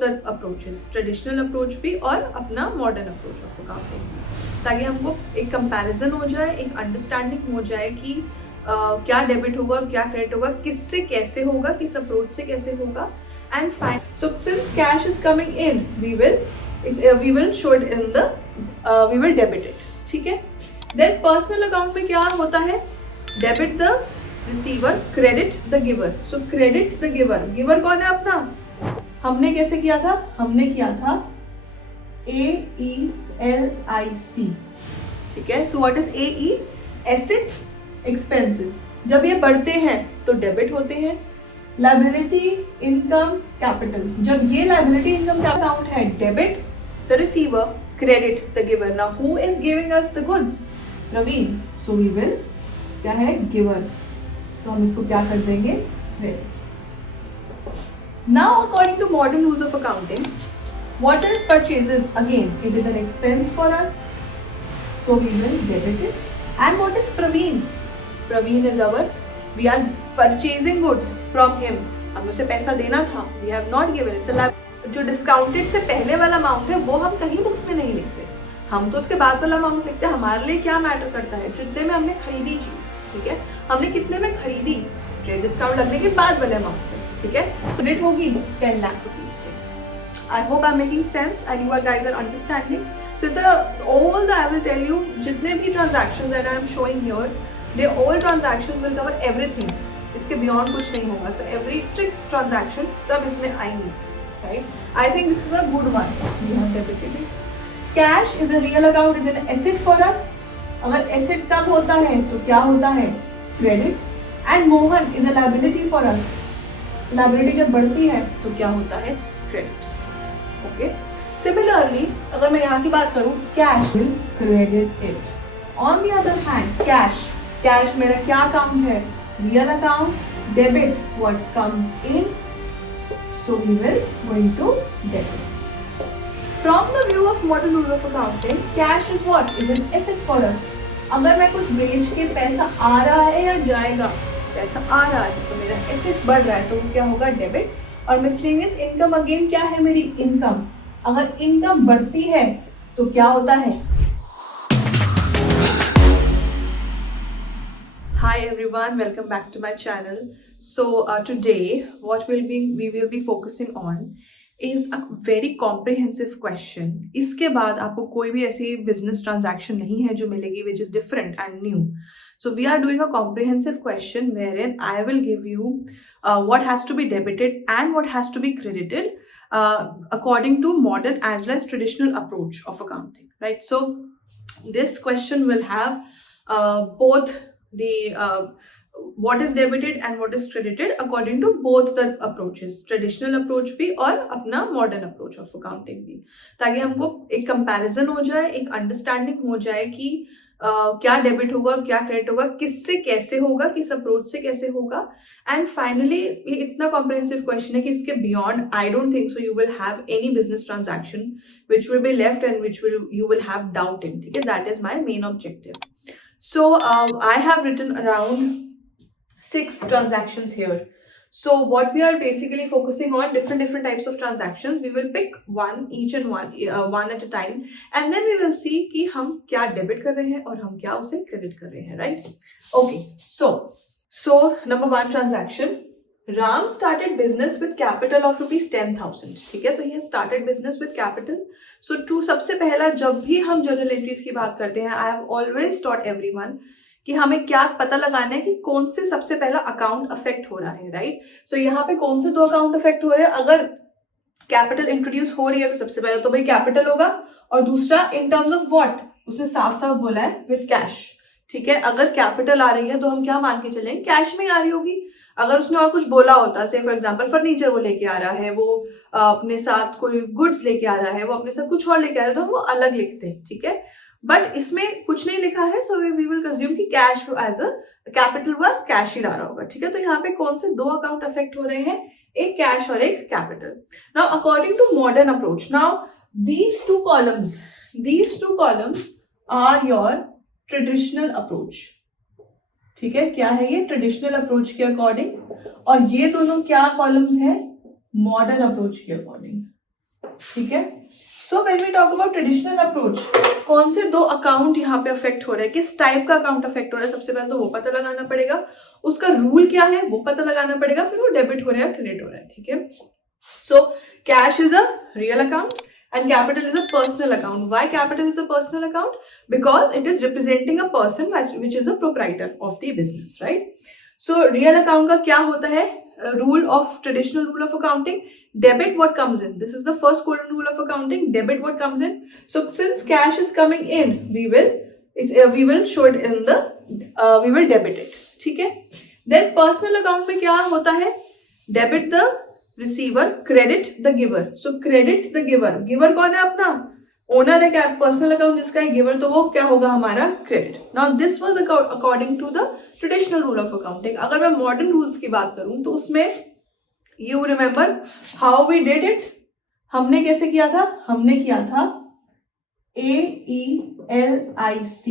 The approaches, traditional approach भी और अपना मॉडर्न अप्रोच ऑफ अकाउंटिंग, ताकि हमको एक कंपैरिजन हो जाए, एक अंडरस्टैंडिंग हो जाए कि क्या डेबिट होगा और क्या क्रेडिट होगा, किससे कैसे होगा, किस अप्रोच से कैसे होगा. And fine, so since cash is coming in, we will show it in the, we will debit it. ठीक है. देन पर्सनल अकाउंट में क्या होता है? Debit the receiver, credit the giver. So credit the giver. Giver कौन है? अपना. हमने कैसे किया था? हमने किया था AELIC. ठीक है. So what is AE? Assets, expenses. जब ये बढ़ते हैं तो डेबिट होते हैं. Liability, income, capital. जब ये लायबिलिटी, इनकम, अकाउंट है, debit the receiver, credit the giver. Now who is giving us the goods? Praveen. So we will, क्या है? गिवर. तो हम इसको क्या कर देंगे? Credit. Now according to modern rules of accounting, what is purchases? Again, it is an expense for us, so we will debit it. And what is Praveen? Praveen is our, we are purchasing goods from him. हमें उसे पैसा देना था. We have not given. It's a liability. जो discounted से पहले वाला amount है वो हम कहीं बुक्स में नहीं लिखते. हम तो उसके बाद वाला अमाउंट लिखते हैं. हमारे लिए क्या मैटर करता है? जितने में हमने खरीदी चीज. ठीक है. हमने कितने में खरीदी? ट्रेड डिस्काउंट लगने के बाद वाले अमाउंट में. ठीक है. सो रेट होगी 10 लाख रुपीज से. I hope I'm making sense and you guys are understanding. So it's all the, I will tell you, जितने भी transactions that I am showing here, they all transactions will cover everything. इसके beyond कुछ नहीं होगा. So every trick transaction सब इसमें आएंगी. Right? I think this is a good one. We have debited it. Cash is a real account, is an asset for us. अगर asset कम होता है तो क्या होता है? Credit. And Mohan is a liability for us. Liability जब बढ़ती है तो क्या होता है? Credit. ओके. सिमिलरली अगर मैं यहाँ की बात करूँ, cash will credit it. On the other hand, cash मेरा क्या अकाउंट है? Real account. Debit what comes in, so we will going to debit. From the view of modern rules of accounting, cash is what? Is an asset for us. अगर मैं कुछ बेच के पैसा आ रहा है या जाएगा, पैसा आ रहा है तो मेरा एसेट बढ़ रहा है, तो वो क्या होगा? डेबिट. और मिसलेनियस इनकम अगेन क्या है? मेरी इनकम. अगर इनकम बढ़ती है तो क्या होता है? Hi everyone, welcome back to my channel. So today what we will be focusing on is a very comprehensive question. इसके बाद आपको कोई भी ऐसी business transaction नहीं है जो मिलेगी which is different and new. So we are doing a comprehensive question wherein I will give you what has to be debited and what has to be credited according to modern as well as traditional approach of accounting, right? So this question will have both the what is debited and what is credited according to both the approaches, traditional approach भी और अपना modern approach of accounting भी, ताकि हमको एक comparison हो जाए, एक understanding हो जाए कि क्या डेबिट होगा और क्या क्रेडिट होगा, किससे कैसे होगा, किस अप्रोच से कैसे होगा. एंड फाइनली ये इतना कॉम्प्रिहेंसिव क्वेश्चन है कि इसके beyond I don't think so you will have any business transaction which will be left and which will you will have doubt in. ठीक है. That is my main objective. So I have written around 6 transactions here. So what we are basically focusing on, different types of transactions. We will pick each and one at a time, and then we will see कि हम क्या debit कर रहे हैं और हम क्या उसे क्रेडिट कर रहे हैं, right? Okay. So number 1 transaction. Ram started business with capital of rupees 10,000. ठीक है. So he has started business with capital. So सबसे पहला जब भी हम journal entries की बात करते हैं, I have always taught everyone कि हमें क्या पता लगाना है कि कौन से सबसे पहला अकाउंट अफेक्ट हो रहा है, राइट? सो यहाँ पे कौन से 2 अकाउंट अफेक्ट हो रहे हैं? अगर कैपिटल इंट्रोड्यूस हो रही है तो सबसे पहले तो भाई कैपिटल होगा, और दूसरा इन टर्म्स ऑफ व्हाट, उसने साफ साफ बोला है विद कैश. ठीक है. अगर कैपिटल आ रही है तो हम क्या मान के चलेंगे? कैश में आ रही होगी. अगर उसने और कुछ बोला होता, से फॉर एग्जाम्पल फर्नीचर वो लेके आ रहा है, वो अपने साथ कोई गुड्स लेके आ रहा है, वो अपने साथ कुछ और लेके आ रहा है, तो हम वो अलग लिखते हैं. ठीक है. बट इसमें कुछ नहीं लिखा है, सो वी विल कंज्यूम कि cash as a capital was cash ही ला रहा होगा. ठीक है. तो यहाँ पे कौन से 2 अकाउंट अफेक्ट हो रहे हैं? एक कैश और एक capital. Now according to modern approach, now these two columns are your traditional approach. ठीक है. क्या है ये? ट्रेडिशनल अप्रोच के अकॉर्डिंग. और ये दोनों क्या कॉलम्स हैं? मॉडर्न अप्रोच के अकॉर्डिंग. ठीक है. So when we talk about traditional approach, कौन से दो अकाउंट यहाँ पे अफेक्ट हो रहे हैं, किस टाइप का अकाउंट अफेक्ट हो रहा है, सबसे पहले तो वो पता लगाना पड़ेगा, उसका रूल क्या है वो पता लगाना पड़ेगा, फिर वो डेबिट हो रहा है क्रेडिट हो रहा है. ठीक है. So cash is a real account and capital is a personal account. Why capital is a personal account? Because it is representing a person which is the proprietor of the business, right? So real account का क्या होता है? Rule of traditional rule of accounting, debit what comes in. This is the first golden rule of accounting. Debit what comes in. So since cash is coming in, we will show it in the we will debit it. ठीक है. Then personal account में क्या होता है? Debit the receiver, credit the giver. So credit the giver. Giver कौन है? अपना owner है क्या? पर्सनल अकाउंट जिसका है, गिवर तो वो क्या होगा? हमारा credit. Now this was according to the traditional rule of accounting. अगर मैं मॉडर्न रूल्स की बात करूं तो उसमें you remember how we did it. हमने कैसे किया था? हमने किया था AELIC.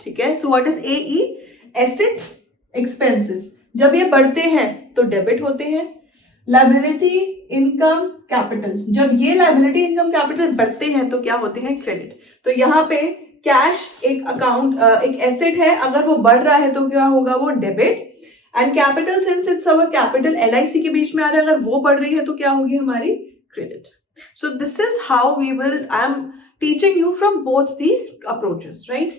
ठीक है. So what is AE? Asset expenses. जब ये बढ़ते हैं तो डेबिट होते हैं. लायबिलिटी इनकम कैपिटल, जब ये लायबिलिटी इनकम कैपिटल बढ़ते हैं तो क्या होते हैं? क्रेडिट. तो यहाँ पे कैश एक अकाउंट एक एसेट है, अगर वो बढ़ रहा है तो क्या होगा? वो debit. And capital since it's our capital LIC के बीच में आ रहा है, अगर वो बढ़ रही है तो क्या होगी? हमारी credit. So this is how we will, I am teaching you from both the approaches, right.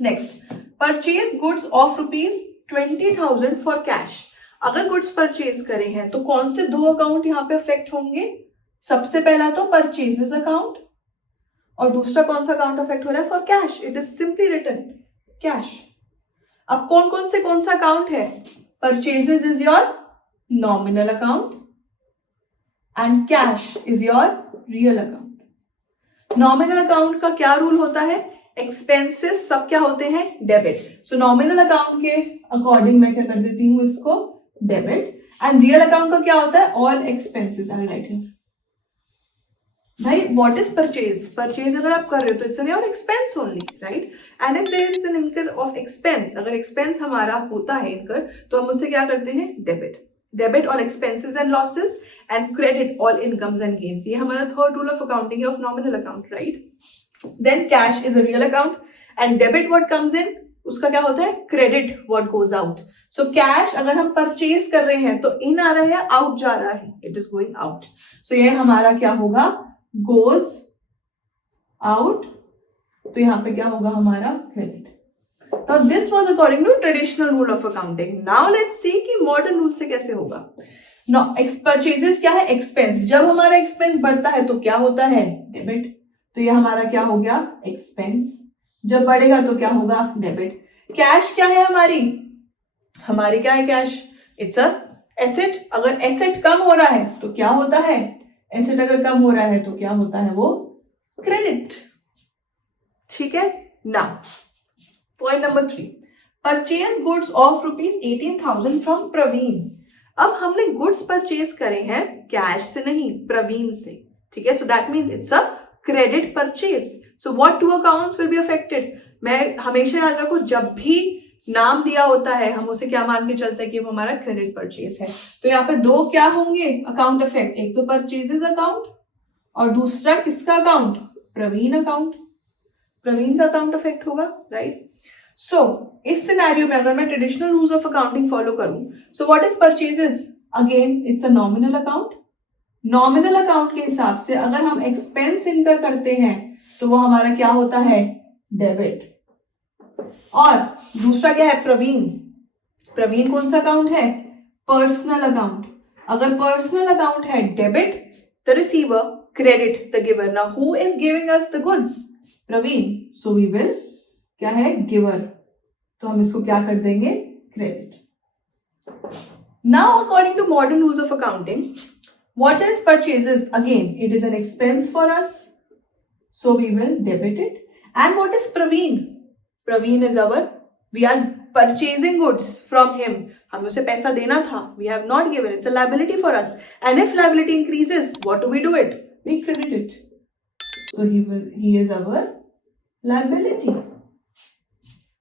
Next, purchase goods of ₹20,000 for cash. अगर गुड्स परचेज करे हैं तो कौन से दो अकाउंट यहाँ पे अफेक्ट होंगे? सबसे पहला तो परचेजेस अकाउंट, और दूसरा कौन सा अकाउंट अफेक्ट हो रहा है? For cash. It is simply written cash. अब कौन सा अकाउंट है? Purchases is your nominal account and cash is your real account. Nominal account का क्या रूल होता है? एक्सपेंसेस सब क्या होते हैं? डेबिट. सो नॉमिनल अकाउंट के अकॉर्डिंग मैं क्या कर देती हूं? इसको डेबिट. एंड रियल अकाउंट का क्या होता है? All expenses. I will write here. भाई व्हाट इज परचेज? परचेज अगर आप कर रहे हो तो it's an your expense only, right. And if there is an increase of expense, अगर एक्सपेंस हमारा होता है इनकर, तो हम उससे क्या करते हैं? Debit. Debit all expenses and losses and credit all incomes and gains. ये हमारा third rule of accounting of nominal account, right. Then cash is a real account and debit what comes in, उसका क्या होता है? Credit what goes out. So cash अगर हम purchase कर रहे हैं तो इन आ रहा है, आउट जा रहा है, it is going out. So ये हमारा क्या होगा? Goes out. तो यहां पे क्या होगा? हमारा credit. Now this was according to traditional rule of accounting. Now let's see कि मॉडर्न रूल से कैसे होगा. नाउ परचेजेस क्या है? एक्सपेंस. जब हमारा एक्सपेंस बढ़ता है तो क्या होता है? डेबिट. तो ये हमारा क्या हो गया? एक्सपेंस. जब बढ़ेगा तो क्या होगा? डेबिट. कैश क्या है हमारी? हमारी क्या है? Cash it's a asset. अगर एसेट कम हो रहा है तो क्या होता है? एसेट अगर कम हो रहा है तो क्या होता है? वो क्रेडिट. ठीक है. Now point number 3, purchase goods of ₹18,000 from Praveen. अब हमने गुड्स परचेज करे हैं कैश से नहीं, प्रवीण से. ठीक है. So that means it's a credit purchase. So what two accounts will be affected? मैं हमेशा याद रखो, जब भी नाम दिया होता है हम उसे क्या मान के चलते हैं कि वो हमारा क्रेडिट परचेज है. तो यहाँ पे दो क्या होंगे अकाउंट अफेक्ट? एक तो परचेजेस अकाउंट और दूसरा किसका अकाउंट? प्रवीण अकाउंट. प्रवीण का अकाउंट अफेक्ट होगा, राइट. सो इस सिनेरियो में अगर मैं traditional rules of accounting follow करूं, so what is purchases? Again it's a nominal account. Nominal account के हिसाब से अगर हम एक्सपेंस इनकर करते हैं तो वो हमारा क्या होता है? डेबिट. और दूसरा क्या है? प्रवीण. प्रवीण कौन सा अकाउंट है? Personal account. अगर पर्सनल अकाउंट है, debit the receiver, credit the giver. Now who is giving us the goods? Praveen. So we will क्या है? गिवर. तो हम इसको क्या कर देंगे? Credit. Now according to modern rules of accounting, what is purchases? Again it is an expense for us, so we will debit it. And what is praveen? Praveen is our, we are purchasing goods from him. हमें उसे पैसा देना था, we have not given. It's a liability for us. And if liability increases, what do? It we credit it. So he is our liability.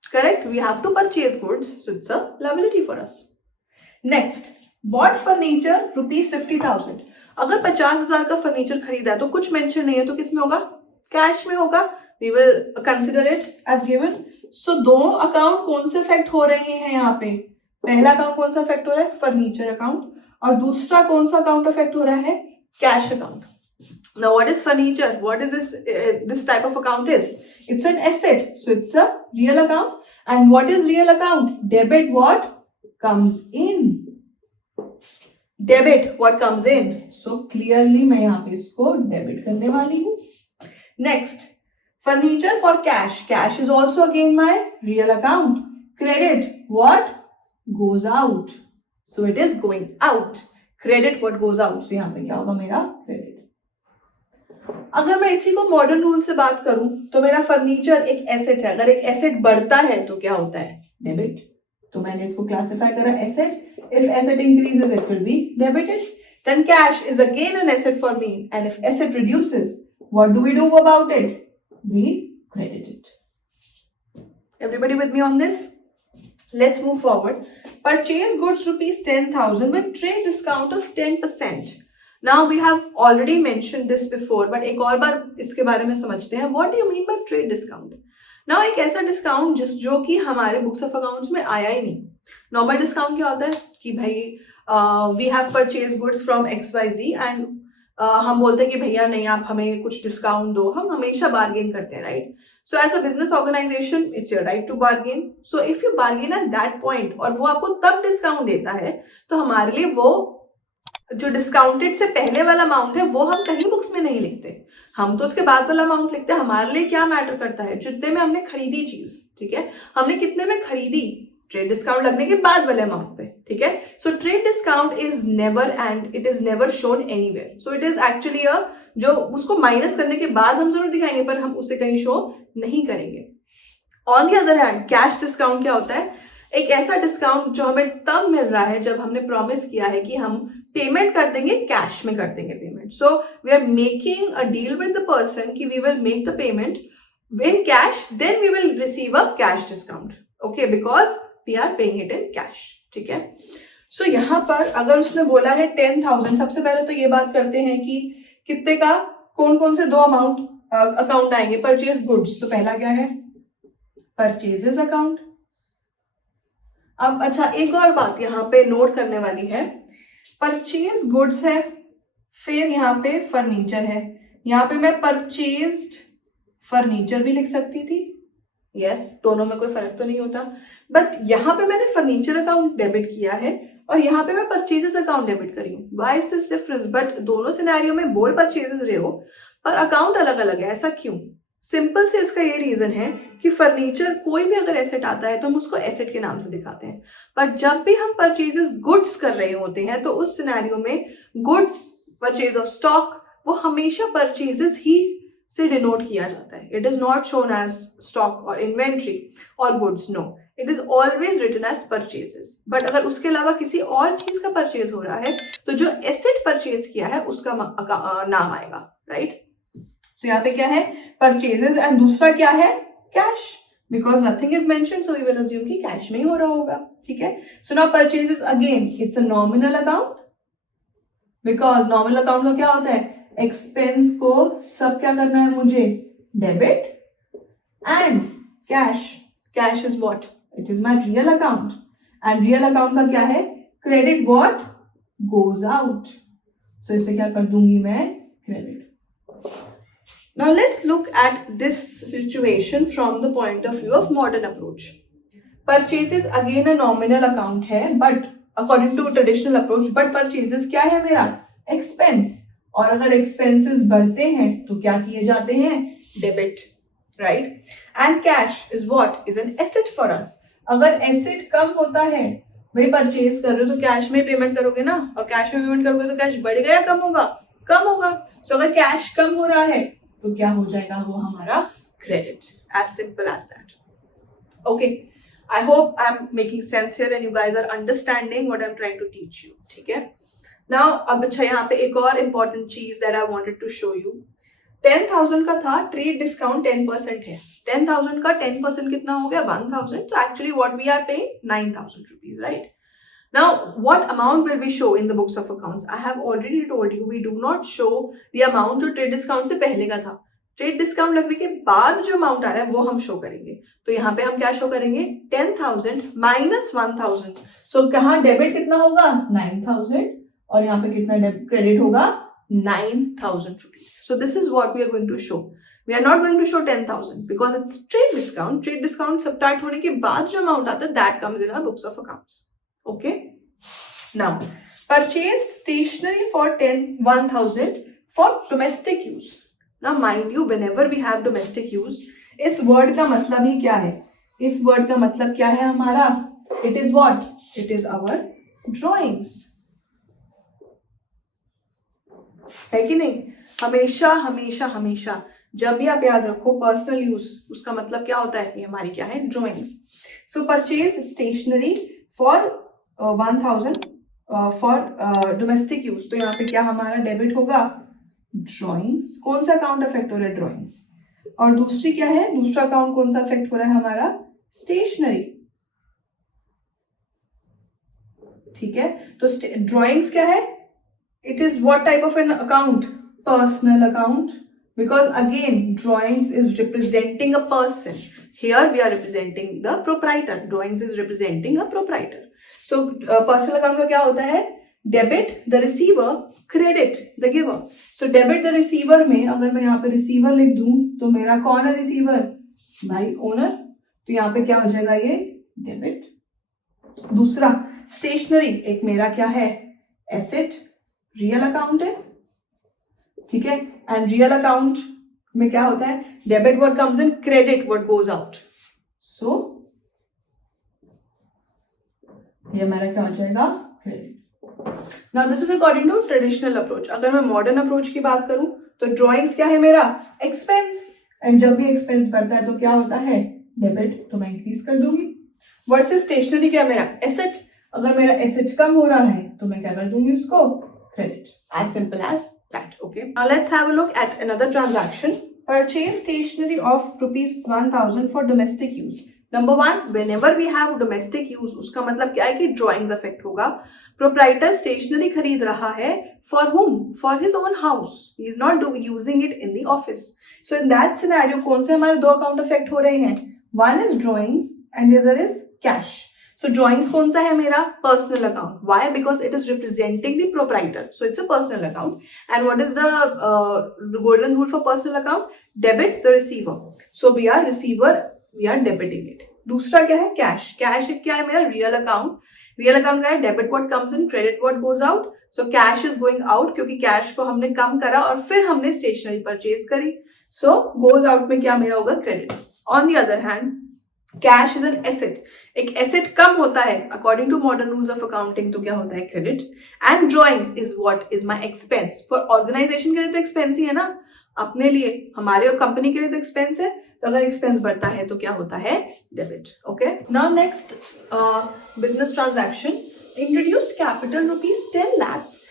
Correct. We have to purchase goods, so it's a liability for us. Next, bought furniture ₹50,000. अगर 50,000 का furniture खरीदा है तो कुछ mention नहीं है, तो किस में होगा? कैश में होगा. We will consider it as given. So दोनों अकाउंट कौन से इफेक्ट हो रहे हैं यहाँ पे? पहला अकाउंट कौन सा इफेक्ट हो रहा है? Furniture account. और दूसरा कौन सा अकाउंट इफेक्ट हो रहा है? Cash account. Now what is furniture? What is this type of account is? It's an asset. So it's a real account. And what is real account? Debit what comes in. Debit what comes in. So clearly मैं यहाँ पे इसको debit करने वाली हूँ. Next, furniture for cash. Cash is also again my real account. Credit what goes out. So it is going out. Credit what goes out. So यहाँ पे क्या होगा मेरा? Credit. अगर मैं इसी को मॉडर्न रूल से बात करूं तो मेरा फर्नीचर एक एसेट है. अगर एक एसेट बढ़ता है तो क्या होता है? डेबिट. तो मैंने इसको क्लासिफाई करा asset. If asset increases it will be debited. Then cash is again an asset for me. And if asset reduces, what do we do about it? We credit it. Everybody with me on this? Let's move forward. Purchase goods rupees 10,000 with trade discount of 10%. Now we have already mentioned this before, but एक और बार इसके बारे में समझते हैं. What do you mean by trade discount? Now एक ऐसा discount जो कि हमारे बुक्स ऑफ अकाउंट्स में आया ही नहीं. नॉर्मल डिस्काउंट क्या होता है कि भाई we have purchase goods from XYZ and हम बोलते हैं कि भैया नहीं, आप हमें कुछ डिस्काउंट दो. हम हमेशा बार्गेन करते हैं, right? So as a business organisation it's your right to bargain. So if you bargain at that point और वो आपको तब डिस्काउंट देता है, तो हमारे लिए वो जो डिस्काउंटेड से पहले वाला अमाउंट है वो हम कहीं बुक्स में नहीं लिखते. हम तो उसके बाद वाला अमाउंट लिखते हैं. हमारे लिए क्या मैटर करता है? जितने में हमने खरीदी चीज, ठीक है, हमने कितने में खरीदी, ट्रेड डिस्काउंट लगने के बाद वाले अमाउंट पे, ठीक है. So trade discount is never and it is never shown anywhere. So it is actually जो उसको माइनस करने के बाद हम जरूर दिखाएंगे, पर हम उसे कहीं शो नहीं करेंगे. On the other hand, cash discount क्या होता है? एक ऐसा डिस्काउंट जो हमें तब मिल रहा है जब हमने प्रॉमिस किया है कि हम पेमेंट कर देंगे, कैश में कर देंगे payment. So we are making a deal with the person कि we will make the payment in cash, then we will receive a cash discount. Okay, because we are paying it in cash, ठीक है. सो यहाँ पर अगर उसने बोला है 10,000, सबसे पहले तो ये बात करते हैं कि कितने का कौन कौन से दो अमाउंट अकाउंट आएंगे. परचेज गुड्स, तो पहला क्या है? Purchases account. अब अच्छा, एक और बात यहाँ पे नोट करने वाली है. परचेज गुड्स है, फिर यहाँ पे फर्नीचर है. यहाँ पे मैं परचेज्ड फर्नीचर भी लिख सकती थी. यस, दोनों में कोई फर्क तो नहीं होता. बट यहाँ पे मैंने फर्नीचर अकाउंट डेबिट किया है और यहाँ पे मैं परचेजेस अकाउंट डेबिट करी हूँ. Why is this difference? But दोनों सिनेरियो में बोल परचेजेस रहे हो, पर अकाउंट अलग अलग है. ऐसा क्यों? सिंपल से इसका ये रीजन है कि फर्नीचर कोई भी अगर एसेट आता है तो हम उसको एसेट के नाम से दिखाते हैं, पर जब भी हम परचेजेस गुड्स कर रहे होते हैं तो उस सिनेरियो में गुड्स, परचेज ऑफ स्टॉक, वो हमेशा परचेजेस ही से डिनोट किया जाता है. It is not shown as stock और इन्वेंट्री और goods. No, it is always written as purchases. But अगर उसके अलावा किसी और चीज का परचेज हो रहा है तो जो एसेट परचेज किया है उसका नाम आएगा, राइट? सो यहाँ पे क्या है? परचेजेस. एंड दूसरा क्या है? Cash. Because nothing is mention, so we will assume कि कैश में ही हो रहा होगा, ठीक है. So now purchases again it's a nominal account, because nominal account का क्या होता है? एक्सपेंस को सब क्या करना है मुझे? Debit. And cash, cash is what? It is my real account. And real account का क्या है? Credit what goes out. So इसे क्या कर दूंगी मैं? Credit. Now let's look at this situation from the point of view of modern approach. Purchases again a nominal account है, but according to traditional approach, but purchases क्या है मेरा? Expense. और अगर expenses बढ़ते हैं तो क्या किए जाते हैं? Debit, right? And cash is what? Is an asset for us. अगर asset कम होता है, भाई परचेज कर रहे हो तो कैश में पेमेंट करोगे ना, और कैश में पेमेंट करोगे तो कैश बढ़ेगा या कम होगा? कम होगा. सो अगर कैश कम हो रहा है तो क्या हो जाएगा? वो हमारा credit. As simple as that. Okay, I hope I am making sense here and you guys are understanding what I am trying to teach you, ठीक है. नाउ अब अच्छा, यहाँ पे एक और इंपॉर्टेंट चीज that I wanted to show you. 10,000 का था, ट्रेड डिस्काउंट 10% है. 10,000 का 10% कितना हो गया? 1,000. तो actually what we are paying 9,000 rupees, right? Now, what amount will we show in the books of accounts? I have already told you we do not show the amount जो trade discount से पहले का था. Trade discount लगने के बाद जो amount आ रहा है वो हम शो करेंगे. तो यहाँ पे हम क्या शो करेंगे? 10,000 माइनस 1,000. सो कहाँ डेबिट कितना होगा? 9,000 और यहाँ पे कितना क्रेडिट होगा? 9,000 rupees. So this is what we are going to show. We are not going to show 10,000 because it's trade discount. Trade discount subtract होने के बाद जो amount आता है that comes in our books of accounts. Okay. Now, purchase stationery for 1,000 for domestic use. Now, mind you, whenever we have domestic use, इस word का मतलब ही क्या है? इस word का मतलब क्या है हमारा? It is what? It is our drawings. है कि नहीं? हमेशा हमेशा हमेशा जब भी आप याद रखो पर्सनल यूज, उसका मतलब क्या होता है? ये हमारी क्या है? Drawings. So purchase stationery for 1,000 for domestic use. तो यहाँ पे क्या हमारा डेबिट होगा? ड्रॉइंग्स. कौन सा अकाउंट अफेक्ट हो रहा है? ड्रॉइंग्स. और दूसरी क्या है? दूसरा अकाउंट कौन सा अफेक्ट हो रहा है हमारा? स्टेशनरी. ठीक है. तो ड्रॉइंग्स क्या है? It is what type of an account? Personal account. Because again, drawings is representing a person. Here we are representing the proprietor. Drawings is representing a proprietor. So personal account में क्या होता है? Debit the receiver, credit the giver. So debit the receiver में अगर मैं यहाँ पे receiver लिख दूं तो मेरा कौन है receiver? भाई owner. तो यहाँ पे क्या हो जाएगा? ये debit. दूसरा stationery, एक मेरा क्या है? Asset. रियल अकाउंट है. ठीक है. एंड रियल अकाउंट में क्या होता है? Debit what comes in, credit what goes out. So ये हमारा क्या हो जाएगा? Credit. Now this is according to traditional approach. अगर मैं मॉडर्न अप्रोच की बात करूं तो ड्रॉइंग्स क्या है मेरा? एक्सपेंस. एंड जब भी एक्सपेंस बढ़ता है तो क्या होता है? डेबिट. तो मैं इंक्रीज कर दूंगी. वर्सेस स्टेशनरी क्या मेरा? एसेट. अगर मेरा एसेट कम हो रहा है तो मैं क्या कर दूंगी? उसको credit. As simple as that. Okay. Now let's have a look at another transaction. Purchase stationery of rupees 1,000 for domestic use. Number one, whenever we have domestic use, उसका मतलब क्या है कि drawings affect होगा. Proprietor stationery खरीद रहा है. For whom? For his own house. He is not using it in the office. So in that scenario, कौन से हमारे दो account affect हो रहे हैं? One is drawings and the other is cash. So drawings कौन सा है मेरा? Personal account. Why? Because it is representing the proprietor. So it's a personal account. And what is the golden rule for personal account? Debit the receiver. So we are receiver, we are debiting it. दूसरा क्या है? Cash. Cash क्या है मेरा? Real account. Real account क्या है? Debit what comes in, credit what goes out. So cash is going out क्योंकि cash को हमने कम करा और फिर हमने stationery purchase करी. So goes out में क्या मेरा होगा? Credit. On the other hand, cash is an asset. एक एसेट कम होता है according to modern rules of accounting तो क्या होता है? Credit. And drawings is what is my expense. For organisation के लिए तो एक्सपेंस ही है ना, अपने लिए, हमारे और कंपनी के लिए तो एक्सपेंस है. तो अगर एक्सपेंस बढ़ता है तो क्या होता है? Debit. Okay. Now next business transaction. Introduced capital ₹10 lakhs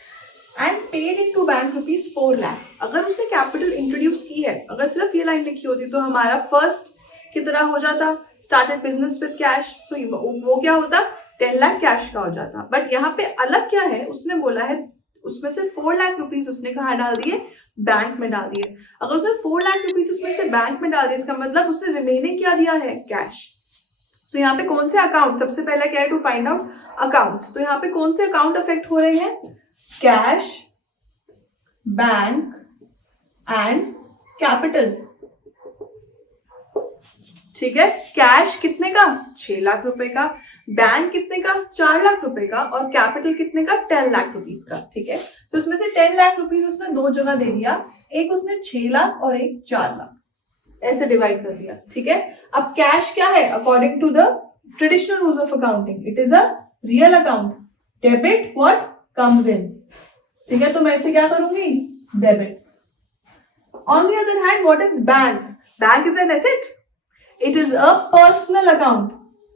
and paid into bank ₹4 lakh. अगर उसने कैपिटल इंट्रोड्यूस की है, अगर सिर्फ ये लाइन लिखी होती तो हमारा फर्स्ट की तरह हो जाता, स्टार्टेड बिजनेस विद कैश. सो वो क्या होता? 10 लाख कैश का हो जाता. बट यहाँ पे अलग क्या है? उसने बोला है उसमें से 4 लाख रुपीज उसने कहाँ डाल दिए? बैंक में डाल दिए. अगर उसने 4 लाख रुपीज उसमें से बैंक में डाल दिए, इसका मतलब उसने रिमेनिंग क्या दिया है? कैश. सो यहाँ पे कौन से अकाउंट? सबसे पहले क्या है? To find out accounts. तो यहाँ पे कौन से अकाउंट अफेक्ट हो रहे हैं? Cash, bank and capital. ठीक है. कैश कितने का? 6 लाख रुपए का. बैंक कितने का? 4 लाख रुपए का. और कैपिटल कितने का? 10 लाख रुपीज का. ठीक है. तो इसमें से 10 लाख रुपीज उसने दो जगह दे दिया. एक उसने 6 लाख और एक 4 लाख ऐसे डिवाइड कर दिया. ठीक है. अब कैश क्या है? According to the traditional rules of accounting it is a real account. Debit what comes in. ठीक है. तो मैं इसे क्या करूंगी? Debit. On the other hand what is bank? Bank is an asset. It is a personal account.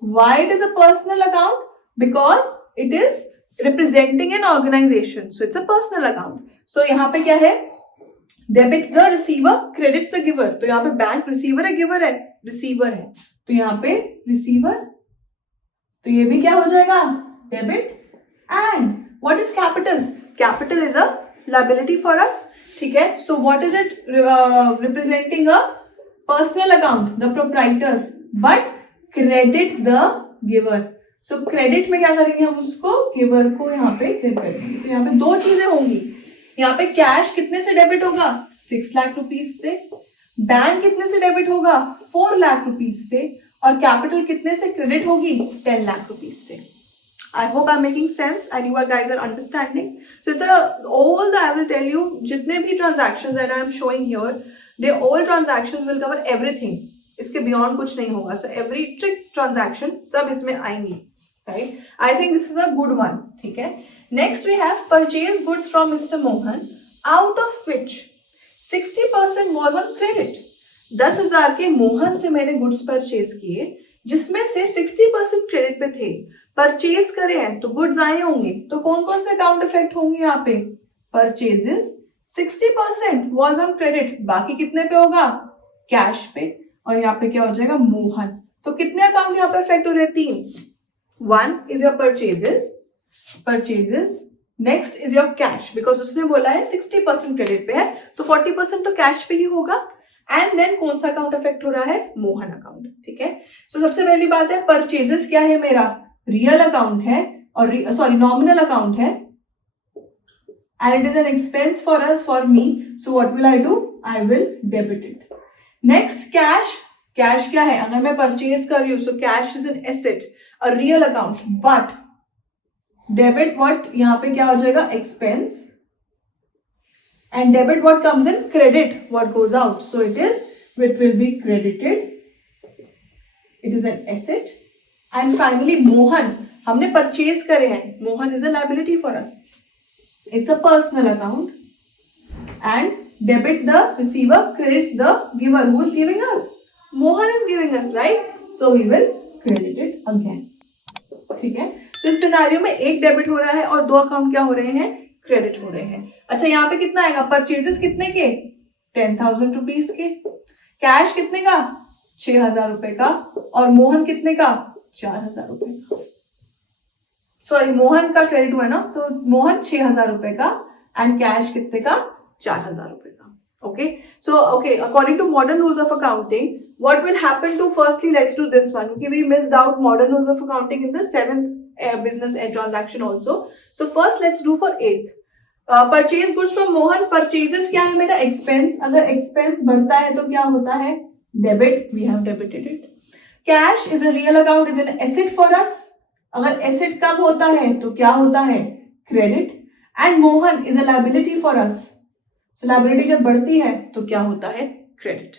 Why it is a personal account? Because it is representing an organization. So it's a personal account. So यहाँ पे क्या है? Debit the receiver, credits the giver. तो यहाँ पे bank receiver है, giver है, receiver है. तो यहाँ पे receiver. तो ये भी क्या हो जाएगा? Debit. And what is capital? Capital is a liability for अस, ठीक है. So what is it representing? A personal account, the proprietor, but credit the giver. So credit में क्या करेंगे हम? उसको गिवर को यहाँ पे क्रेडिट करेंगे. तो यहाँ पे दो चीजें होंगी. यहाँ पे कैश कितने से डेबिट होगा? 6 लाख रुपीज से. बैंक कितने से डेबिट होगा? 4 लाख रुपीज से. और कैपिटल कितने से क्रेडिट होगी? 10 लाख रुपीज से. I hope I'm making sense and you guys are understanding. So it's all I will tell you, जितने भी transactions that I am showing here, they all transactions will cover everything. इसके beyond कुछ नहीं होगा. So every trick transaction सब इसमें आएंगी, right? I think this is a good one, ठीक है. Next we have purchase goods from Mr. Mohan, out of which 60% was on credit. 10,000 के मोहन से मैंने गुड्स परचेज किए, जिसमें से 60% क्रेडिट पे थे. परचेज करे हैं तो गुड्स आए होंगे, तो कौन कौन से अकाउंट इफेक्ट होंगे यहाँ पे? परचेजेस 60% वाज ऑन क्रेडिट, बाकी कितने पे होगा? कैश पे. और यहाँ पे क्या हो जाएगा? मोहन. तो कितने अकाउंट यहाँ पे इफेक्ट हो रहे हैं? 3. 1 is your purchases, next is your cash, because उसने बोला है 60% क्रेडिट पे है, तो 40% तो कैश पे ही होगा. एंड देन कौन सा अकाउंट इफेक्ट हो रहा है? मोहन अकाउंट, ठीक है. सो सबसे पहली बात है, परचेजेस क्या है मेरा? रियल अकाउंट है, और सॉरी नॉमिनल अकाउंट है, and it is an expense for us, for me. So what will I do? I will debit it. Next cash. Cash क्या है? अगर मैं परचेज कर रही हूं, so cash is an asset, a real account, but debit what? यहां पे क्या हो जाएगा? Expense. And debit what comes in? Credit what goes out. So it will be credited. It is an asset. And finally Mohan, हमने purchase करे हैं. Mohan is a liability for us. It's a personal account. And debit the receiver, credit the giver. Who is giving us? Mohan is giving us, right? So we will credit it again. ठीक है. So इस scenario में एक debit हो रहा है और दो अकाउंट क्या हो रहे हैं? क्रेडिट हो रहे हैं. अच्छा, यहाँ पे कितना आएगा? परचेजेस कितने के? 10,000 रुपीज के. कैश कितने का? 6,000 रुपए का. और मोहन कितने का? 4,000 रुपए का. सॉरी, मोहन का क्रेडिट हुआ है ना, तो मोहन 6,000 रुपए का, एंड कैश कितने का? 4,000 रुपए का. Okay. So okay, according to modern rules of accounting, what will happen to, firstly let's do this one. Okay, we missed out modern rules of accounting in the 7th business transaction also. So first let's do for 8th. Purchase goods from Mohan. Purchases क्या है मेरा? Expense. अगर expense बढ़ता है तो क्या होता है? Debit. We have debited it. Cash is a real account, is an asset for us. अगर एसेट कम होता है तो क्या होता है? Credit. And Mohan is a liability for us. So liability जब बढ़ती है तो क्या होता है? क्रेडिट.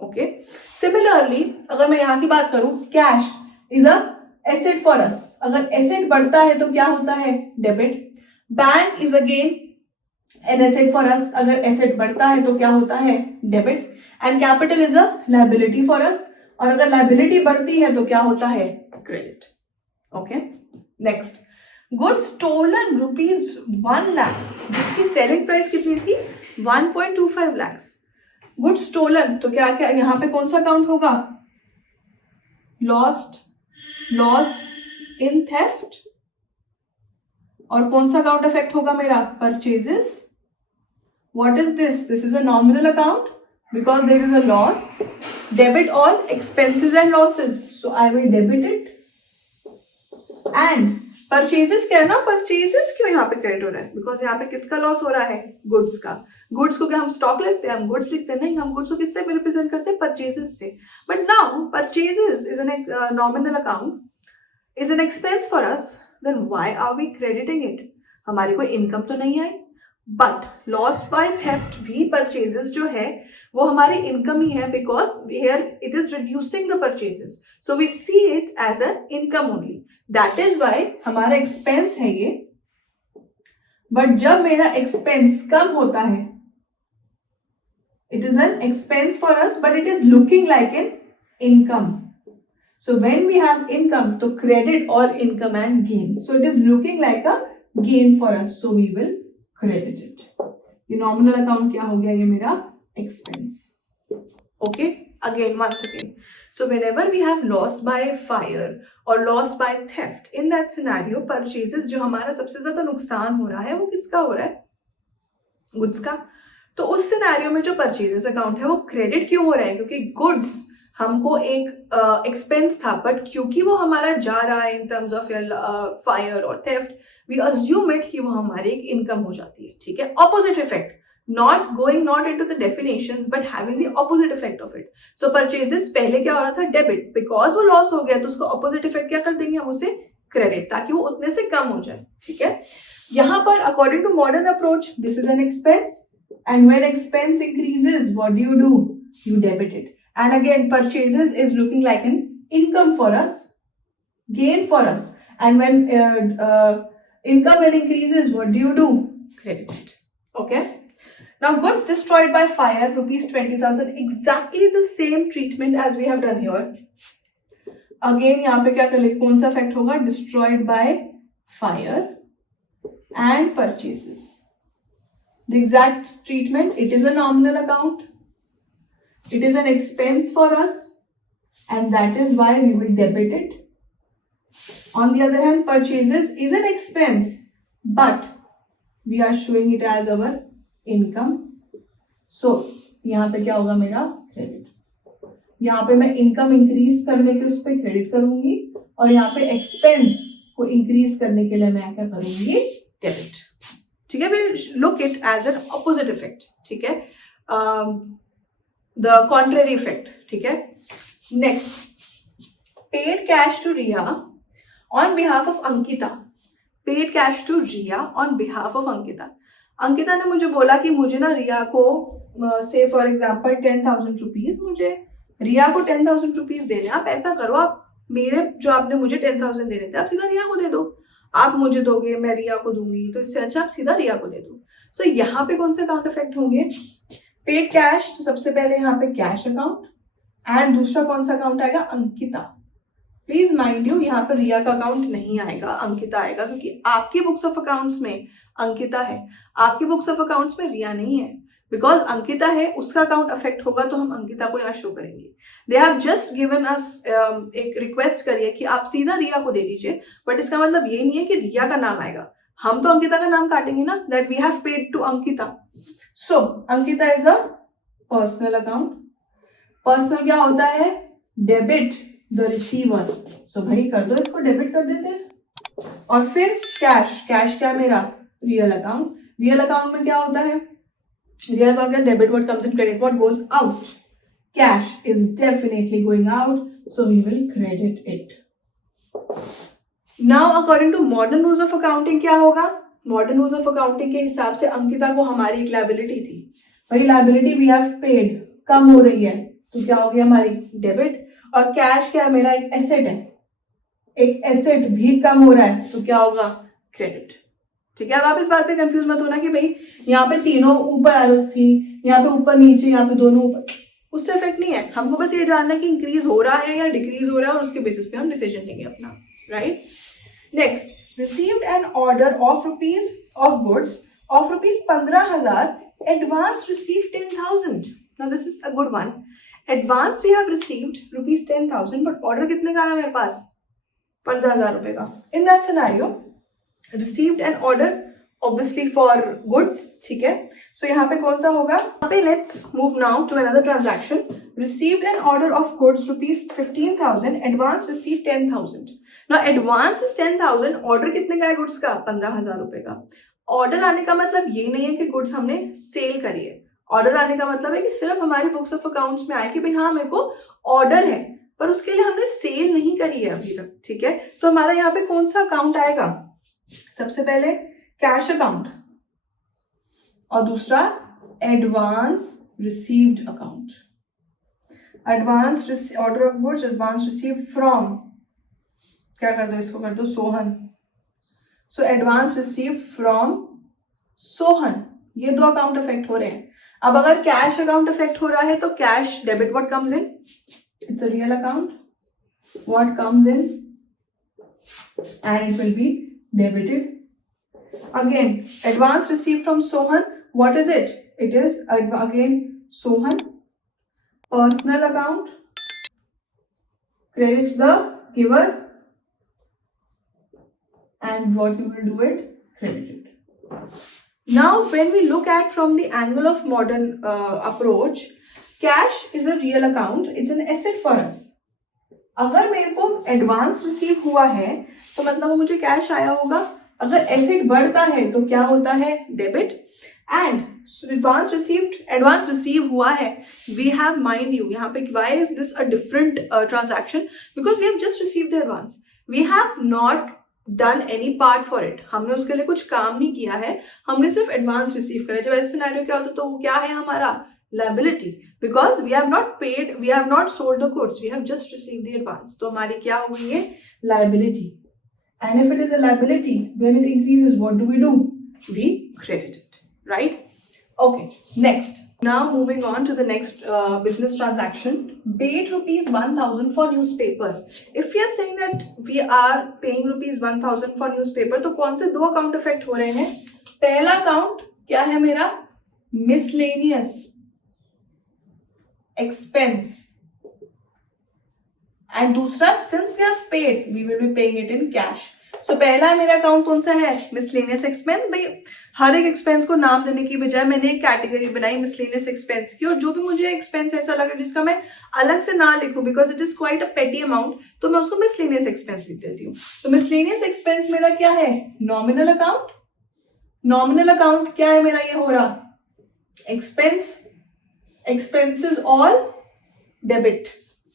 ओके. सिमिलरली अगर मैं यहां की बात करूं, cash is a asset for us. अगर एसेट बढ़ता है तो क्या होता है? Debit. Bank is again an asset for us. अगर एसेट बढ़ता है तो क्या होता है? Debit. And capital is a liability for us. और अगर लायबिलिटी बढ़ती है तो क्या होता है? Credit. Okay. Next, goods stolen ₹1 lakh, जिसकी सेलिंग प्राइस कितनी थी? 1.25 lakhs. गुड्स स्टोलन, तो क्या क्या यहां पे कौन सा अकाउंट होगा? Loss in theft. और कौन सा अकाउंट इफेक्ट होगा मेरा? Purchases. What is this? This is a nominal account because there is a loss. Debit all expenses and losses, so I will debit it. And purchases क्या है ना? Purchases क्यों यहाँ पे क्रेडिट हो रहा है? बिकॉज यहाँ पे किसका लॉस हो रहा है? गुड्स का. गुड्स को क्या हम स्टॉक लिखते हैं? हम गुड्स लिखते हैं? नहीं, हम गुड्स को किससे रिप्रेजेंट करते हैं? परचेजेस से. But now purchases is an nominal account, is an expense for us. Then why are we crediting it? हमारी कोई इनकम तो नहीं आई. बट लॉस बाय थेफ्ट भी परचेजेस जो है वो हमारी इनकम ही है, because here it is reducing the purchases. So we see it as a income only. That is why हमारा एक्सपेंस है ये. बट जब मेरा एक्सपेंस कम होता है, it is an expense for us, but it is looking like an income. So when we have income, तो credit all income and gains. So it is looking like a gain for us. So we will credit it. ये nominal account क्या हो गया? ये मेरा expense. Okay. Again, once again. So whenever we have loss by fire or loss by theft, in that scenario purchases जो हमारा सबसे ज्यादा नुकसान हो रहा है वो किसका हो रहा है? गुड्स का। तो उस सिनेरियो में जो परचेजेस अकाउंट है वो क्रेडिट क्यों हो रहा है? क्योंकि गुड्स हमको एक एक्सपेंस था, बट क्योंकि वो हमारा जा रहा है इन टर्म्स ऑफ फायर और थेफ्ट, वी अज्यूम इट कि वो हमारी एक इनकम हो जाती है। ठीक है, opposite effect, not going not into the definitions but having the opposite effect of it. So purchases पहले क्या हो रहा था? डेबिट, बिकॉज वो लॉस हो गया तो उसका ऑपोजिट इफेक्ट क्या कर देंगे हम उसे? क्रेडिट, ताकि वो उतने से कम हो जाए। ठीक है, यहां पर according to modern approach this is an expense, and when expense increases what do? You debit it. And again purchases is looking like an income for us, gain for us, and when income when increases what do? Credit it. Okay, now goods destroyed by fire rupees 20,000, exactly the same treatment as we have done here. Again यहाँ पे क्या कर ले, कौन सा effect होगा? destroyed by fire and purchases. The exact treatment, it is a nominal account, it is an expense for us, and that is why we will debit it. On the other hand, purchases is an expense, but we are showing it as our income. So यहाँ पे क्या होगा मेरा? Credit. यहाँ पे मैं income increase करने के उस पर क्रेडिट करूंगी, और यहाँ पे एक्सपेंस को इंक्रीज करने के लिए मैं क्या करूंगी? डेबिट। ठीक है, we look it as an opposite effect. ठीक है, द कॉन्ट्रेरी इफेक्ट। ठीक है, next, paid cash to Riya on behalf of Ankita. Paid cash to Riya on behalf of Ankita. Ankita ने मुझे बोला कि मुझे ना रिया को से फॉर एग्जाम्पल 10,000 रुपीज, मुझे रिया को 10,000 रुपीज देने। आप ऐसा करो, आप मेरे जो आपने मुझे 10,000 देने थे आप सीधा रिया को दे दो। आप मुझे दोगे, मैं रिया को दूंगी, तो इससे अच्छा आप सीधा रिया को दे दो। सो यहाँ पे कौन से अकाउंट इफेक्ट होंगे? पेड कैश, तो सबसे पहले यहाँ पे कैश अकाउंट, एंड दूसरा कौन सा अकाउंट आएगा? अंकिता। प्लीज माइंड यू, यहाँ पर रिया का अकाउंट नहीं आएगा, अंकिता आएगा, क्योंकि आपकी बुक्स ऑफ अकाउंट्स में अंकिता है, आपकी बुक्स ऑफ अकाउंट्स में रिया नहीं है। बिकॉज अंकिता है, उसका अकाउंट अफेक्ट होगा तो हम अंकिता को यहाँ शो करेंगे। They have just given us एक रिक्वेस्ट करिए कि आप सीधा रिया को दे दीजिए, बट इसका मतलब ये नहीं है कि रिया का नाम आएगा, हम तो अंकिता का नाम काटेंगे ना, that we have paid to Ankita. So Ankita is a personal account. Personal क्या होता है? Debit the receiver. सो भाई कर दो, इसको डेबिट कर देते हैं। और फिर कैश, कैश क्या मेरा? Real account. रियल अकाउंट में क्या होता है? रियल अकाउंट का debit what comes in, credit what goes out. Cash is definitely going out, so we will credit it. Now according to modern rules of accounting क्या होगा? Modern rules of accounting के हिसाब से अंकिता को हमारी एक liability थी, वही लायबिलिटी we have paid कम हो रही है, तो क्या हो गया हमारी? डेबिट। और कैश क्या है? मेरा एक एसेट है, एक एसेट भी कम हो रहा है, तो क्या होगा? क्रेडिट। ठीक है, अब आप इस बात पे कंफ्यूज मत होना कि भाई यहाँ पे तीनों ऊपर एरोस थी, यहाँ पे ऊपर नीचे, यहाँ पे दोनों ऊपर, उससे इफेक्ट नहीं है। हमको बस ये जानना है कि इंक्रीज हो रहा है या डिक्रीज हो रहा है, और उसके बेसिस पे हम डिसीजन लेंगे अपना, right. Next, received an order of goods of rupees 15,000, advance receive 10,000। Now this is a good one. Advance we have received rupees 10,000, but order कितने का है मेरे पास? 15,000 रुपए का। In that scenario received an order obviously for goods। ठीक है, so यहाँ पे कौन सा होगा? यहाँ पे let's move now to another transaction। received an order of goods rupees 15,000, advance received 10,000। now advance is 10,000, order कितने का है goods का? 15,000 रुपए का। order आने का मतलब ये नहीं है कि goods हमने सेल करी है। order आने का मतलब है कि सिर्फ हमारी बुक्स ऑफ अकाउंट्स में आए कि भाई हाँ मेरे को ऑर्डर है, पर उसके लिए हमने सेल नहीं करी है अभी तक। ठीक है, तो हमारा यहाँ पे कौन सा अकाउंट आएगा? सबसे पहले कैश अकाउंट, और दूसरा advance received account. Advance order of goods, advance received from, क्या कर दो इसको, कर दो Sohan. So advance received from Sohan, ये दो अकाउंट अफेक्ट हो रहे हैं। अब अगर कैश अकाउंट अफेक्ट हो रहा है तो cash debit what comes in? It's a real account, what comes in and it will B debited. Again, advance received from Sohan, what is it? It is again Sohan, personal account, credit the giver, and what we will do it, credit it. Now when we look at from the angle of modern approach, cash is a real account, it's an asset for us. अगर मेरे को advance receive हुआ है तो मतलब वो मुझे cash आया होगा. अगर एसेट बढ़ता है तो क्या होता है, डेबिट. एंड एडवांस रिसीव हुआ है, वी हैव माइंड यू यहाँ पे why is this a different transaction, because we have just receive the advance, we have not done any part for it. हमने उसके लिए कुछ काम नहीं किया है, हमने सिर्फ एडवांस रिसीव करा. जब ऐसे सिनेरियो क्या होता है तो वो क्या है हमारा, liability, because we have not paid, we have not sold the goods, we have just received the advance. तो हमारी क्या हो गई है, liability. And if it is a liability, when it increases, what do? We credit it, right? Okay, next. Now moving on to the next business transaction. Paid rupees 1,000 for newspaper. If we are saying that we are paying rupees 1,000 for newspaper, तो कौन से दो account effect हो रहे हैं. पहला account क्या है मेरा, miscellaneous expense, and दूसरा since we have paid we will be paying it in cash. So पहला है मेरा अकाउंट कौन सा है, miscellaneous expense. भाई हर एक एक्सपेंस को नाम देने की बजाय मैंने एक कैटेगरी बनाई miscellaneous expense की, और जो भी मुझे एक्सपेंस ऐसा लगा जिसका मैं अलग से ना लिखूं because it is quite a पेटी अमाउंट, तो मैं उसको miscellaneous expense लिख देती हूँ. तो miscellaneous expense मेरा क्या है, नॉमिनल अकाउंट. नॉमिनल अकाउंट क्या है मेरा, ये हो रहा expense, expenses all debit.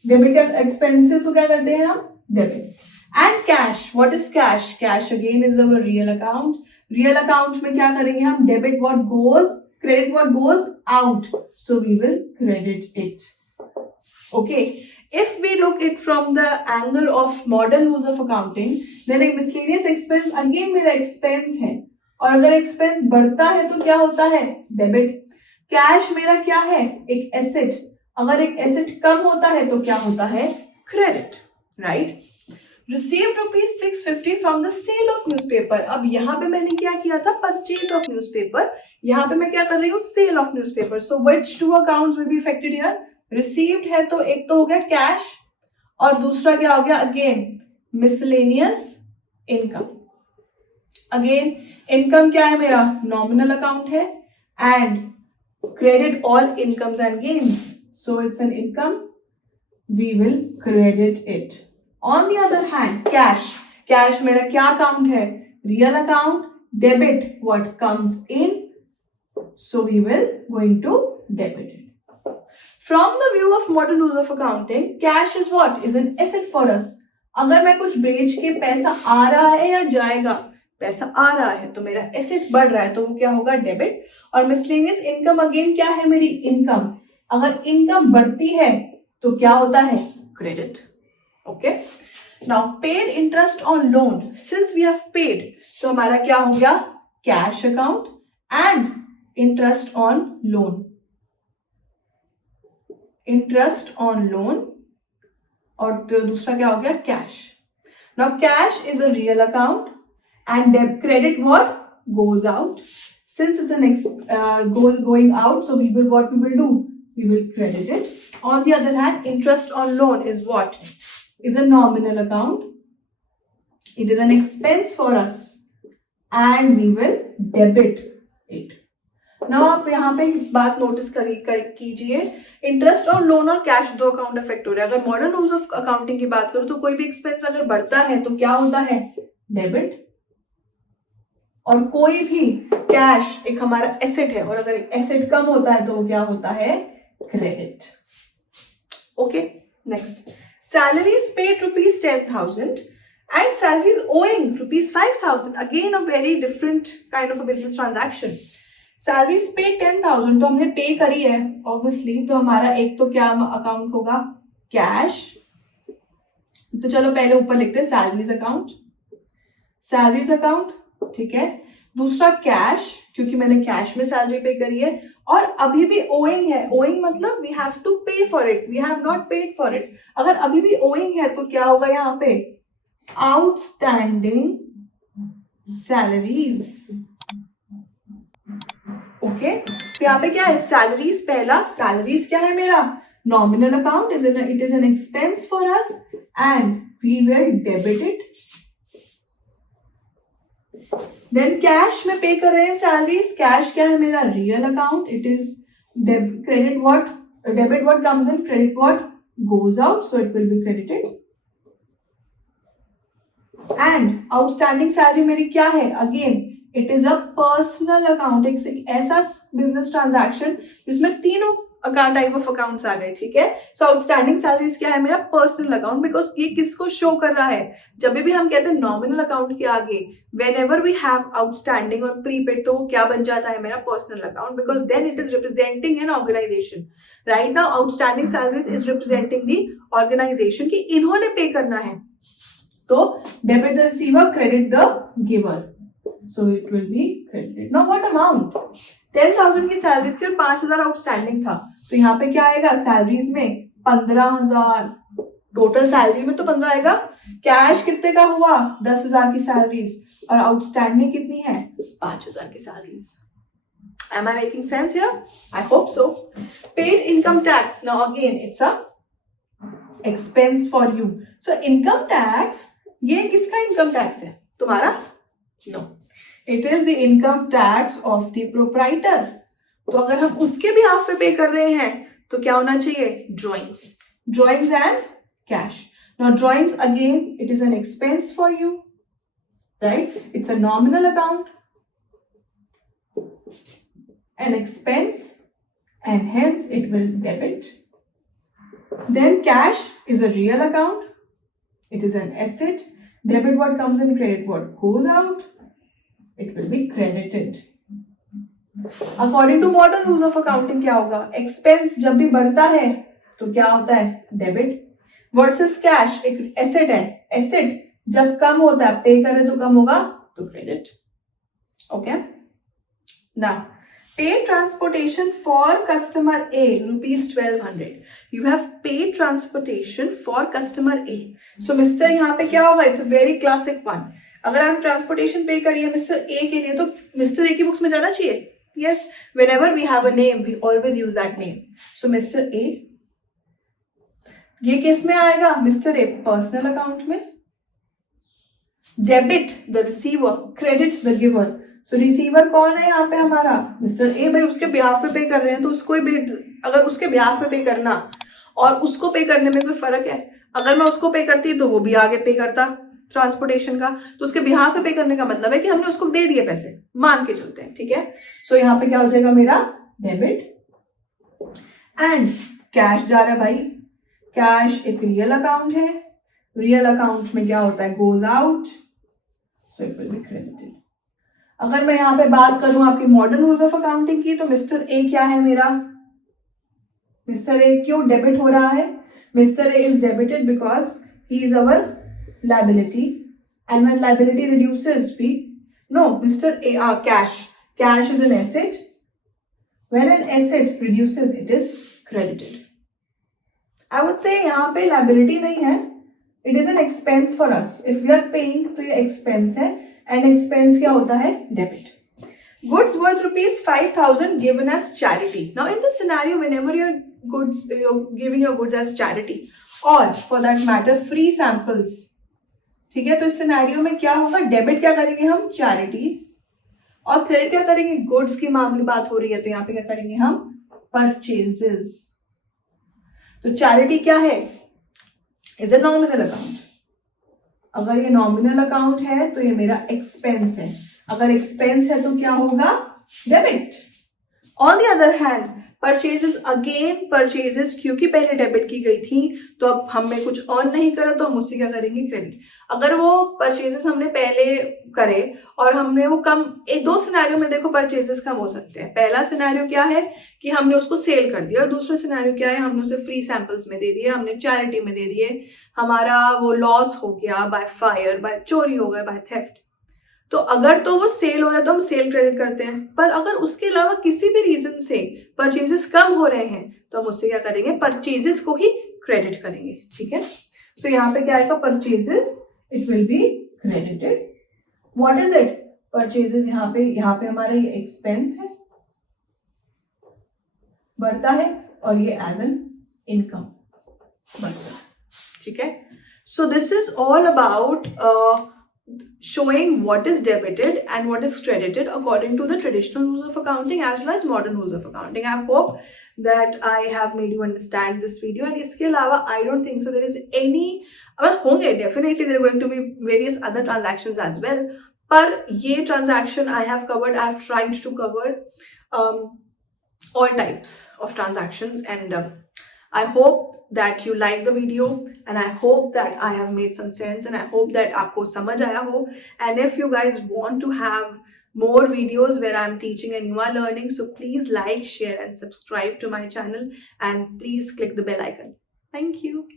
Debit का एक्सपेंसेस को क्या करते हैं हम, debit. And cash, what is cash, cash again is our real account. Real account में क्या करेंगे हम, debit what goes, credit what goes out, so we will credit it. Okay, if we look it from the angle of modern rules of accounting, then एक miscellaneous expense again मेरा expense है, और अगर expense बढ़ता है तो क्या होता है, डेबिट. कैश मेरा क्या है, एक एसेट, अगर एक एसेट कम होता है तो क्या होता है, credit, right. Received rupees 650 from the sale of newspaper. अब यहाँ पे मैंने क्या किया था, परचेज ऑफ न्यूज़पेपर. यहाँ पे मैं क्या कर रही हूँ, sale of newspaper. So which two accounts will be effected here, received है तो एक तो हो गया कैश, और दूसरा क्या हो गया, again miscellaneous income. Again income क्या है मेरा, नॉमिनल अकाउंट है, and credit all incomes and gains, so it's an income, we will credit it. On the other hand, cash मेरा क्या अकाउंट है, real account, debit what comes in, so we will going to debit it. From the view of modern rules of accounting, cash is what, is an asset for us. अगर मैं कुछ बेच के पैसा आ रहा है या जाएगा, पैसा आ रहा है तो मेरा एसेट बढ़ रहा है तो वो क्या होगा, डेबिट. और मिसलेनियस इनकम अगेन क्या है मेरी, इनकम. अगर इनकम बढ़ती है तो क्या होता है, credit. Okay, now paid interest on loan, since we have paid तो हमारा क्या हो गया, cash account, and interest on loan, interest on loan, और तो दूसरा क्या हो गया, cash. Now cash is a real account, and credit what goes out, since it's an going out, so we will do, we will credit it. On the other hand, interest on loan is what, is a nominal account, it is an expense for us, and we will debit it. Now आप यहाँ पे एक बात notice कीजिए, interest on loan और cash दो account effect हो रहे हैं. अगर मॉडर्न रूल्स ऑफ अकाउंटिंग की बात करूं तो कोई भी एक्सपेंस अगर बढ़ता है तो क्या होता है, डेबिट. और कोई भी कैश एक हमारा एसेट है, और अगर एक एसेट कम होता है तो वो क्या होता है, credit. Okay, next. Salaries paid rupees 10,000 and salaries owing rupees 5,000. Again a very different kind of a business transaction. Salaries paid 10,000 तो हमने पे करी है ऑब्वियसली, तो हमारा एक तो क्या अकाउंट होगा, कैश. तो चलो पहले ऊपर लिखते हैं सैलरीज अकाउंट, सैलरीज अकाउंट, ठीक है. दूसरा कैश, क्योंकि मैंने कैश में सैलरी पे करी है, और अभी भी ओइंग है. ओइंग मतलब we have to pay for it, we have not paid for it. अगर अभी भी ओइंग है तो क्या होगा यहाँ पे, आउटस्टैंडिंग सैलरीज. ओके, तो यहाँ पे क्या है, सैलरीज पहला, सैलरीज क्या है मेरा, nominal account, it is an expense for us and we will debit it. Then cash में पे कर रहे हैं सैलरीज. कैश क्या है मेरा? Real account. It is credit what, debit what comes in, credit what goes out, so it will be credited. And outstanding salary मेरी क्या है? Again it is a personal account. एक ऐसा business transaction जिसमें तीनों अकाउंट टाइप ऑफ अकाउंट्स आ गए. ठीक है. सो आउटस्टैंडिंग सैलरीज क्या है? मेरा पर्सनल अकाउंट. बिकॉज ये किसको शो कर रहा है? जब भी हम कहते हैं नॉमिनल अकाउंट के आगे whenever we have outstanding और प्रीपेड, तो क्या बन जाता है? मेरा personal account. Because then it is representing an organisation. Right now outstanding salaries is representing the organisation की इन्होंने पे करना है. तो debit the receiver, credit the giver. So it will be credited. Now what amount? 10,000 की salary थी और 5,000 outstanding था. तो यहाँ पे क्या आएगा? सैलरीज में 15,000. टोटल सैलरी में तो 15 आएगा. कैश कितने का हुआ? 10,000 की सैलरीज. और आउटस्टैंडिंग कितनी है? 5,000 की salaries. Am I making sense here? I hope so. Paid income tax. Now again it's a expense for you. So income tax, ये किसका इनकम टैक्स है? तुम्हारा? No. It is the income tax of the proprietor. तो अगर हम उसके भी half पे पे कर रहे हैं तो क्या होना चाहिए? Drawings and cash. Now drawings again, it is an expense for you, right? It's a nominal account, an expense, and hence it will debit. Then cash is a real account. It is an asset. Debit what comes in, credit what goes out. It will be credited. According to modern rules of accounting क्या होगा? Expense जब भी बढ़ता है तो क्या होता है? Debit. Versus cash एक asset है. Asset जब कम होता है, पे करे तो कम होगा तो credit. Okay. Now, paid transportation for customer A, rupees 1,200. You have paid transportation for customer A. So Mr. यहाँ पे क्या होगा? It's a very classic one. अगर आप ट्रांसपोर्टेशन पे करिए मिस्टर ए के लिए तो मिस्टर ए की बुक्स में जाना चाहिए. Yes, whenever we have a name we always use that name. So mister A, ये किस में आएगा? मिस्टर ए पर्सनल अकाउंट में. Debit the receiver, credit the giver. So receiver कौन है यहाँ पे? हमारा मिस्टर ए. भाई उसके बिहाफ पे कर रहे हैं तो उसको अगर उसके बिहाफ पे करना और उसको पे करने में कोई फर्क है? अगर मैं उसको पे करती तो वो भी आगे पे करता ट्रांसपोर्टेशन का, तो उसके बिहाफ पे करने का मतलब है कि हमने उसको दे दिए पैसे, मान के चलते हैं. ठीक है. सो यहाँ पे क्या हो जाएगा मेरा? डेबिट. एंड कैश जा रहा है भाई. कैश एक रियल अकाउंट है. रियल अकाउंट में क्या होता है? Goes out. So it will be credited. अगर मैं यहाँ पे बात करूं आपके मॉडर्न रूल्स ऑफ अकाउंटिंग की, तो मिस्टर ए क्या है मेरा? मिस्टर ए क्यों डेबिट हो रहा है? Mister A is debited because he is our liability, and when liability reduces Mr. A, cash is an asset. When an asset reduces it is credited. I would say यहाँ पे liability नहीं है, it is an expense for us. If we are paying तो ये expense है, and expense क्या होता है? Debit. Goods worth rupees 5,000 given as charity. Now in this scenario, whenever you're giving your goods as charity, or for that matter free samples, ठीक है, तो इस सिनेरियो में क्या होगा? डेबिट क्या करेंगे हम? चैरिटी. और क्रेडिट क्या करेंगे? गुड्स की मामले बात हो रही है तो यहाँ पे क्या करेंगे हम? परचेजेस. तो चैरिटी क्या है? Is a nominal account. अगर ये नॉमिनल अकाउंट है तो ये मेरा एक्सपेंस है. अगर एक्सपेंस है तो क्या होगा? Debit. On the other hand purchases, again purchases क्योंकि पहले डेबिट की गई थी तो अब हमने कुछ अर्न नहीं करा तो हम उससे क्या करेंगे? क्रेडिट. अगर वो परचेजेस हमने पहले करे और हमने वो कम, एक दो सिनेरियो में देखो परचेजेस कम हो सकते हैं. पहला सिनेरियो क्या है कि हमने उसको सेल कर दिया, और दूसरा सिनेरियो क्या है? हमने उसे फ्री सैंपल्स में दे दिए, हमने चैरिटी में दे दिए, हमारा वो लॉस हो गया बाय फायर, बाय चोरी हो गया, बाय थेफ्ट. तो अगर तो वो सेल हो रहा है तो हम सेल क्रेडिट करते हैं. पर अगर उसके अलावा किसी भी रीजन से परचेजेस कम हो रहे हैं तो हम उससे क्या करेंगे? परचेजेस को ही क्रेडिट करेंगे. ठीक है. सो यहाँ पे क्या आएगा? Purchases, it will be credited. What is it? Purchases. यहाँ पे हमारा ये एक्सपेंस है, बढ़ता है, और ये एज एन इनकम बढ़ता है, ठीक है. So this is all about showing what is debited and what is credited according to the traditional rules of accounting as well as modern rules of accounting. I hope that I have made you understand this video. And इसके अलावा I don't think so there is any, well होंगे definitely, there are going to be various other transactions as well, पर ये transaction I have covered, I have tried to cover all types of transactions, and I hope that you like the video, and I hope that I have made some sense, and I hope that आपको समझ आया हो. And if you guys want to have more videos where I'm teaching and you are learning, so please like, share and subscribe to my channel, and please click the bell icon. Thank you.